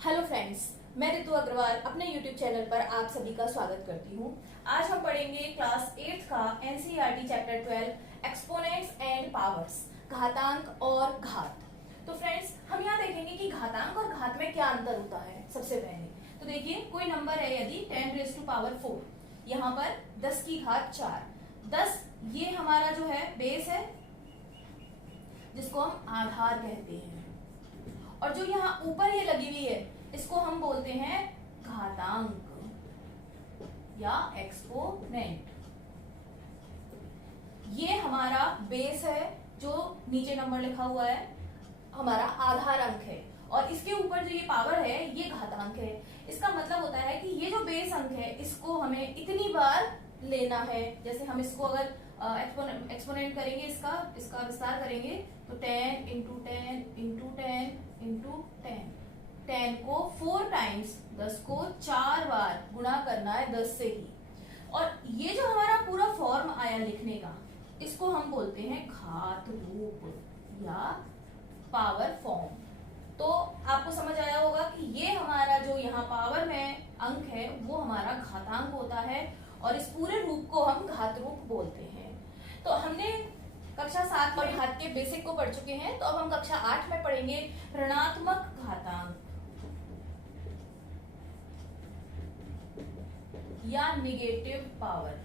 Hello friends, मैं ऋतु अग्रवाल अपने YouTube channel पर आप सभी का स्वागत करती हूँ। आज हम पढ़ेंगे क्लास 8th का NCERT chapter 12 exponents and powers, घातांक और घात। तो फ्रेंड्स, हम यहाँ देखेंगे कि घातांक और घात में क्या अंतर होता है। सबसे पहले तो देखिए, कोई नंबर है यदि 10⁻⁴, यहाँ पर 10 की घात 4, 10 ये हमारा जो है बेस है जिसको हम आधार कहते हैं, और जो यहाँ ऊपर ये लगी हुई है इसको हम बोलते हैं घातांक या एक्सपोनेंट। ये हमारा बेस है, जो नीचे नंबर लिखा हुआ है हमारा आधार अंक है, और इसके ऊपर जो ये पावर है ये घातांक है। इसका मतलब होता है कि ये जो बेस अंक है इसको हमें इतनी बार लेना है। जैसे हम इसको अगर एक्सपोनेंट करेंगे, इसका विस्तार करेंगे तो 10 इंटू 10 इंटू 10 इंटू 10, 10 को 4 टाइम्स, 10 को 4 बार गुणा करना है 10 से ही। और ये जो हमारा पूरा फॉर्म आया लिखने का, इसको हम बोलते हैं घात रूप या पावर फॉर्म। तो आपको समझ आया होगा कि ये हमारा जो यहाँ पावर में अंक है वो हमारा घातांक होता है, और इस पूरे रूप को हम घात रूप बोलते हैं। तो हमने कक्षा 7 और घात के बेसिक को पढ़ चुके हैं, तो अब हम कक्षा 8 में पढ़ेंगे ऋणात्मक घातांक या निगेटिव पावर।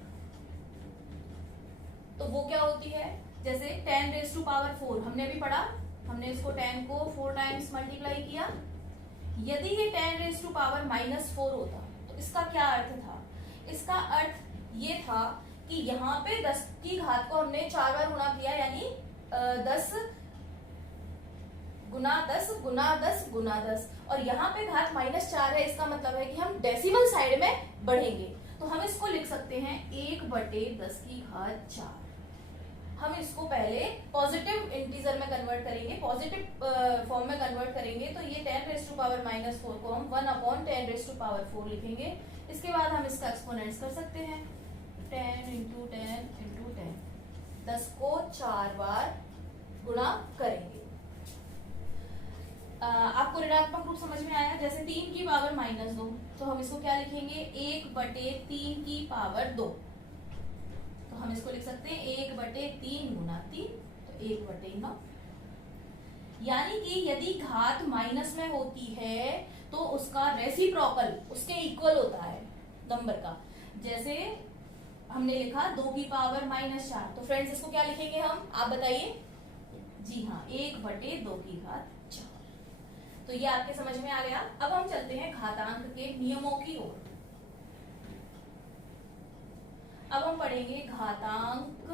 तो वो क्या होती है? जैसे 10⁻⁴ हमने अभी पढ़ा, हमने इसको 10 को 4 टाइम्स मल्टीप्लाई किया। यदि ये 10⁻⁻4 होता तो इसका क्या अर्थ था? इसका अर्थ ये था कि यहाँ पे 10 की घात को हमने 4 बार गुणा किया, यानी 10 गुना 10 गुना 10 गुना 10, और यहाँ पे घात -4 है। इसका मतलब है कि हम डेसिमल साइड में बढ़ेंगे, तो हम इसको लिख सकते हैं 1/10 की घात 4। हम इसको पहले पॉजिटिव इंटीजर में कन्वर्ट करेंगे, पॉजिटिव फॉर्म में कन्वर्ट करेंगे, तो ये 10⁻⁻4 को हम 1/10⁻⁴ लिखेंगे। इसके बाद हम इसका एक्सपोनेंट्स कर सकते हैं, 10 इंटू 10 इंटू 10, 10 को 4 बार गुणा करेंगे। आपको ऋणात्मक रूप समझ में आया? जैसे 3 की पावर -2, तो हम इसको क्या लिखेंगे? 1/3 की पावर 2। तो हम इसको लिख सकते हैं 1/3 गुना 3, तो 1/9। यानी कि यदि घात माइनस में होती है तो उसका रेसिप्रोकल उसके इक्वल होता है नंबर का। जैसे हमने लिखा 2 की पावर -4, तो फ्रेंड्स इसको क्या लिखेंगे हम? आप बताइए। जी हाँ, 1/2 की घात 4। तो ये आपके समझ में आ गया। अब हम चलते हैं घातांक के नियमों की ओर। अब हम पढ़ेंगे घातांक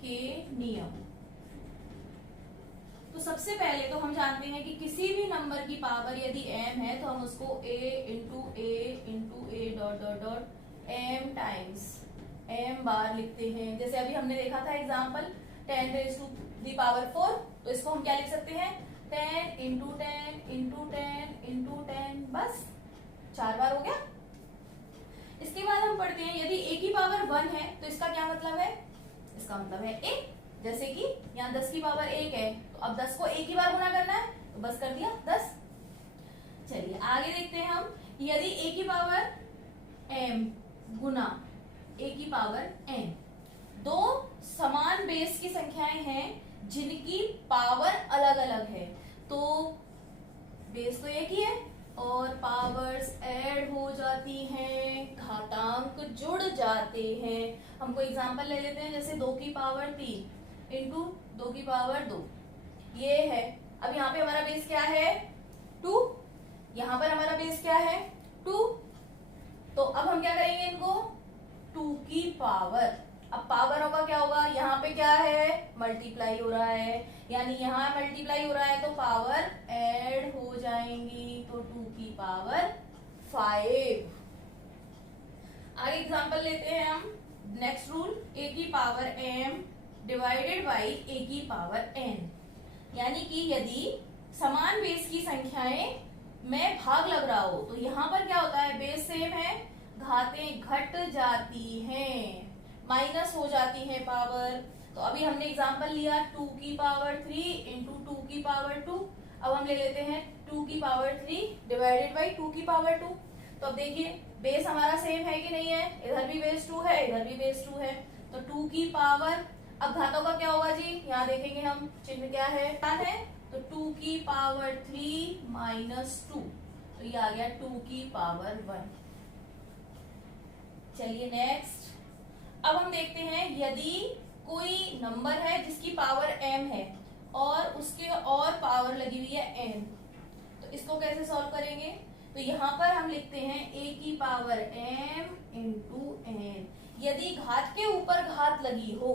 के नियम। तो सबसे पहले तो हम जानते हैं कि किसी भी नंबर की पावर यदि m है तो हम उसको a into a dot dot dot m times m बार लिखते हैं। जैसे अभी हमने देखा था एग्जाम्पल 10⁻⁴, तो इसको हम क्या लिख सकते हैं? 10 इंटू 10 इंटू 10 इंटू 10, बस 4 बार हो गया। इसके बाद हम पढ़ते हैं यदि a की पावर 1 है तो इसका क्या मतलब है? इसका मतलब है a। जैसे कि यहाँ 10 की पावर 1 है, तो अब 10 को एक ही बार गुणा करना है, तो बस कर दिया 10। चलिए आगे देखते हैं हम, यदि a की पावर m गुना a की पावर n, दो समान बेस की संख्याएं हैं जिनकी पावर अलग अलग है, तो बेस तो एक ही है और पावर्स ऐड हो जाती हैं, घातांक जुड़ जाते हैं। हमको एग्जांपल ले लेते हैं, जैसे 2 की पावर 3 इंटू 2 की पावर 2, ये है। अब यहाँ पे हमारा बेस क्या है? 2। यहाँ पर हमारा बेस क्या है? 2। तो अब हम क्या करेंगे इनको? 2 की पावर, अब पावर होगा क्या होगा? यहाँ पे क्या है? मल्टीप्लाई हो रहा है, यानी यहाँ मल्टीप्लाई हो रहा है तो पावर ऐड हो जाएंगी, तो 2 की पावर 5। आगे एग्जांपल लेते हैं हम। नेक्स्ट रूल, a की power m divided by a की पावर n, यानी कि यदि समान बेस की संख्याएं में भाग लग रहा हो तो यहाँ पर क्या होता है? बेस सेम है, घातें घट जाती हैं, माइनस हो जाती है पावर। तो अभी हमने एग्जांपल लिया 2 की पावर 3 इंटू 2 की पावर 2। अब हम ले लेते हैं 2 की पावर 3 डिवाइडेड बाई 2 की पावर 2। तो अब देखिए बेस हमारा सेम है कि नहीं है, इधर भी बेस 2 है, इधर भी बेस 2 है, तो 2 की पावर, अब घातों का क्या होगा जी, यहाँ देखेंगे हम चिन्ह क्या है, तो 2 की पावर 3 माइनस 2, तो ये आ गया 2 की पावर 1। चलिए नेक्स्ट, अब हम देखते हैं यदि कोई नंबर है जिसकी पावर m है और उसके और पावर लगी हुई है n, तो इसको कैसे सॉल्व करेंगे, तो यहाँ पर हम लिखते हैं a की पावर m इंटू n। यदि घात के ऊपर घात लगी हो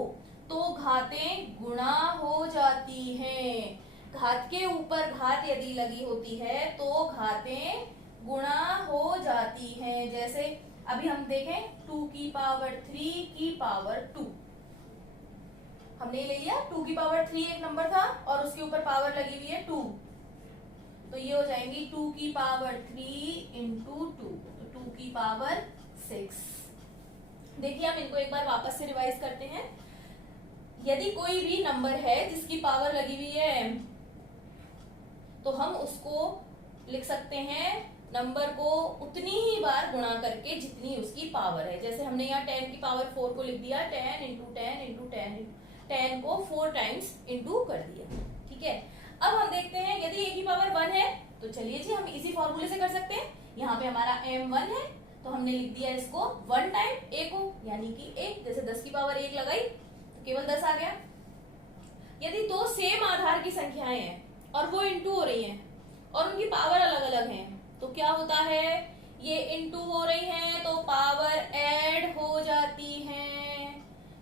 तो घातें गुणा हो जाती हैं, घात के ऊपर घात यदि लगी होती है तो घातें गुणा हो जाती हैं। जैसे अभी हम देखें 2 की पावर 3 की पावर 2, हमने ले लिया 2 की पावर 3 एक नंबर था और उसके ऊपर पावर लगी हुई है 2, तो ये हो जाएंगी 2 की पावर 3 इंटू 2, तो 2 की पावर 6। देखिए हम इनको एक बार वापस से रिवाइज करते हैं। यदि कोई भी नंबर है जिसकी पावर लगी हुई है m, तो हम उसको लिख सकते हैं नंबर को उतनी ही बार गुणा करके जितनी उसकी पावर है। जैसे हमने यहाँ 10 की पावर 4 को लिख दिया 10 इंटू 10 इंटू 10 को 4 टाइम्स इंटू कर दिया, ठीक है। अब हम देखते हैं यदि a की पावर 1 है, तो चलिए जी हम इसी फॉर्मूले से कर सकते हैं। यहाँ पे हमारा m 1 है तो हमने लिख दिया इसको 1 टाइम a को, यानी कि 1, जैसे 10 की पावर 1 लगाई तो केवल 10 आ गया। यदि दो सेम आधार की संख्याएं हैं और वो इंटू हो रही हैं और उनकी पावर अलग अलग है, तो क्या होता है, ये इंटू हो रही हैं तो पावर ऐड हो जाती है।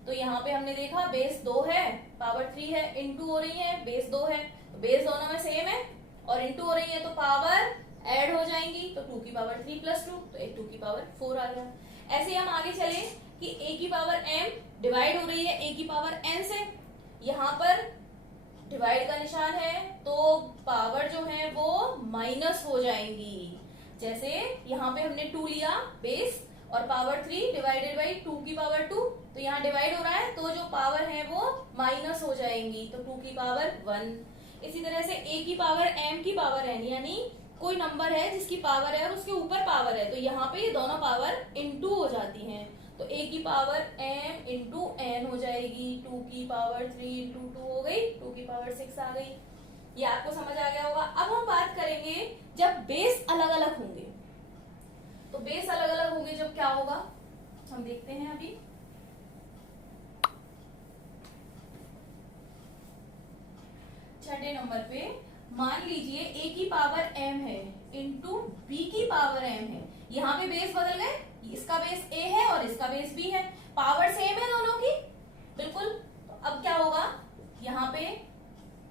तो यहाँ पे हमने देखा बेस 2 है, पावर 3 है, इंटू हो रही है, बेस 2 है, तो बेस दोनों में सेम है और इंटू हो रही है तो पावर ऐड हो जाएंगी, तो 2 की पावर 3 प्लस 2, तो 2 की पावर 4 आ गया। ऐसे हम आगे चले कि a की पावर m डिवाइड हो रही है a की पावर n से, यहाँ पर डिवाइड का निशान है तो पावर जो है वो माइनस हो जाएंगी। जैसे यहाँ पे हमने 2 लिया बेस और पावर 3 डिवाइडेड बाई 2 की पावर 2, तो यहाँ डिवाइड हो रहा है तो जो पावर है वो माइनस हो जाएंगी, तो 2 की पावर 1। इसी तरह से a की पावर m की पावर n, यानी कोई नंबर है जिसकी पावर है और उसके ऊपर पावर है, तो यहाँ पे ये दोनों पावर इंटू हो जाती हैं, तो a की पावर m इंटू n हो जाएगी, 2 की पावर 3 इंटू 2 हो गई, 2 की पावर 6 आ गई। ये आपको समझ आ गया होगा। अब हम बात करेंगे जब बेस अलग अलग होंगे, तो बेस अलग अलग होंगे जब क्या होगा हम देखते हैं। अभी छठे नंबर पे मान लीजिए a की पावर m है इंटू b की पावर m है, यहाँ पे बेस बदल गए, इसका बेस a है और इसका बेस b है, पावर सेम है दोनों की बिल्कुल। तो अब क्या होगा, यहाँ पे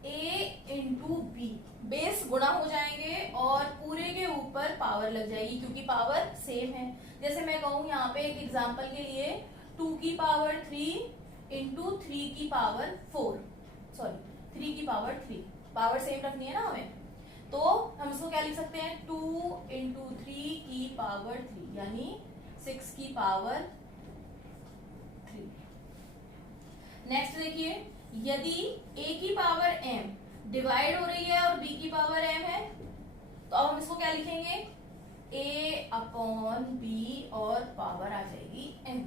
a इंटू बी, बेस गुणा हो जाएंगे और पूरे के ऊपर पावर लग जाएगी क्योंकि पावर सेम है। जैसे मैं कहूँ यहाँ पे एक एग्जांपल के लिए 2 की पावर 3 इंटू 3 की पावर 4, सॉरी 3 की पावर 3, पावर सेम रखनी है ना हमें, तो हम इसको क्या लिख सकते हैं 2 इंटू 3 की पावर 3, यानी 6 की पावर 3। नेक्स्ट देखिए, यदि a की पावर m डिवाइड हो रही है और b की पावर m है, तो अब हम इसको क्या लिखेंगे a अपॉन b और पावर आ जाएगी m।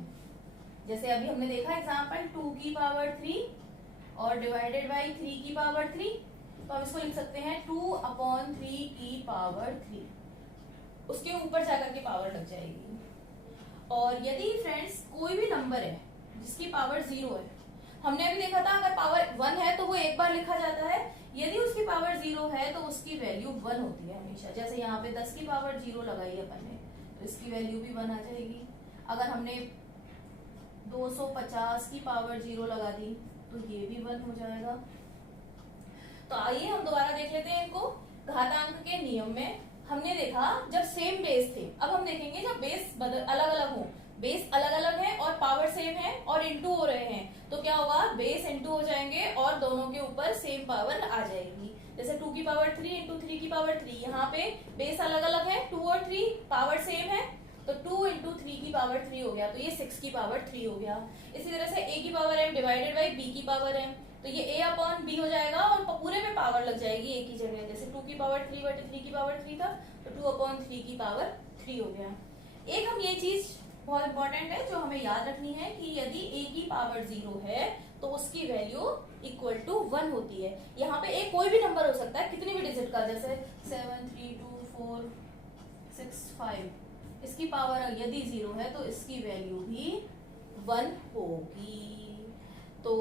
जैसे अभी हमने देखा एग्जांपल 2 की पावर 3 और डिवाइडेड बाई 3 की पावर 3, तो हम इसको लिख सकते हैं 2 अपॉन 3 की पावर 3, उसके ऊपर जाकर के पावर लग जाएगी। और यदि फ्रेंड्स कोई भी नंबर है जिसकी पावर 0 है, हमने अभी देखा था अगर पावर 1 है तो वो एक बार लिखा जाता है, यदि उसकी पावर 0 है तो उसकी वैल्यू 1 होती है हमेशा। जैसे यहाँ पे 10 की पावर 0 लगाई अपन ने तो इसकी वैल्यू भी 1 आ जाएगी। अगर हमने 250 की पावर 0 लगा दी तो ये भी 1 हो जाएगा। तो आइए हम दोबारा देख लेते हैं इनको। घातांक के नियम में हमने देखा जब सेम बेस थे, अब हम देखेंगे जब बेस अलग अलग हो, बेस अलग अलग है और पावर सेम है और इंटू हो रहे हैं, तो क्या होगा बेस इंटू हो जाएंगे और दोनों के ऊपर सेम पावर आ जाएगी। जैसे 2 की पावर 3 इंटू 3 की पावर 3, यहाँ पे बेस अलग अलग है 2 और 3, पावर सेम है तो 2 इंटू 3 की पावर 3 हो गया, तो ये 6 की पावर 3 हो गया। इसी तरह से a की power m divided by b की पावर m, तो ये a अपॉन b हो जाएगा और पूरे में पावर लग जाएगी एक ही जगह, जैसे 2 की पावर 3 बटे 3 की पावर 3 था तो 2 अपॉन 3 की पावर 3 हो गया। एक हम ये चीज बहुत इंपॉर्टेंट है जो हमें याद रखनी है कि यदि a की पावर 0 है तो उसकी वैल्यू इक्वल टू 1 होती है। यहाँ पे a कोई भी नंबर हो सकता है कितनी भी डिजिट का, जैसे 7 3 2 4 6 5, इसकी पावर यदि 0 है तो इसकी वैल्यू भी 1 होगी। तो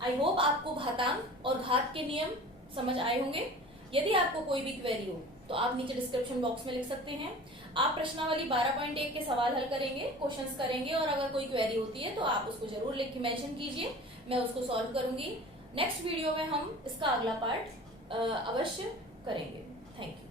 आई होप आपको घातांक और घात के नियम समझ आए होंगे। यदि आपको कोई भी क्वेरी हो तो आप नीचे डिस्क्रिप्शन बॉक्स में लिख सकते हैं। आप प्रश्नावली 12.1 के सवाल हल करेंगे, क्वेश्चंस करेंगे और अगर कोई क्वेरी होती है तो आप उसको जरूर लिख के मेंशन कीजिए, मैं उसको सॉल्व करूंगी। नेक्स्ट वीडियो में हम इसका अगला पार्ट अवश्य करेंगे। Thank you.